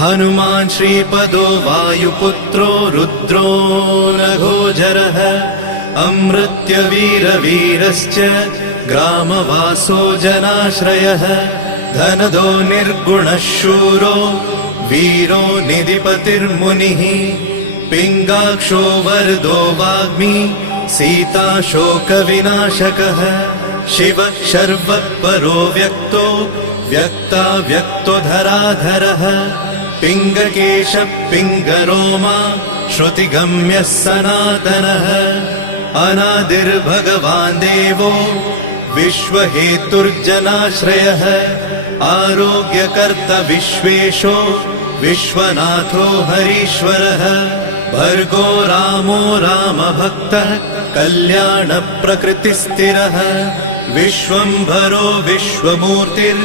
हनुमान् श्रीपदो वायुपुत्रो रुद्रो नघोजरः अमृत्यवीरवीरश्च ग्रामवासो जनाश्रयः धनदो निर्गुणः शूरो वीरो निधिपतिर्मुनिः पिङ्गाक्षो वरदो वाग्मी सीता शोकविनाशकः शिवः शर्वः परो व्यक्तो व्यक्तो धराधरः पिङ्गकेशः पिङ्गरोमा श्रुतिगम्यः सनातनः अनादिर्भगवान् देवो विश्वहेतुर्जनाश्रयः आरोग्यकर्ता विश्वेशो विश्वनाथो हरीश्वरः भर्गो रामो रामभक्तः कल्याणप्रकृतिस्थिरः विश्वम्भरो विश्वमूर्तिर्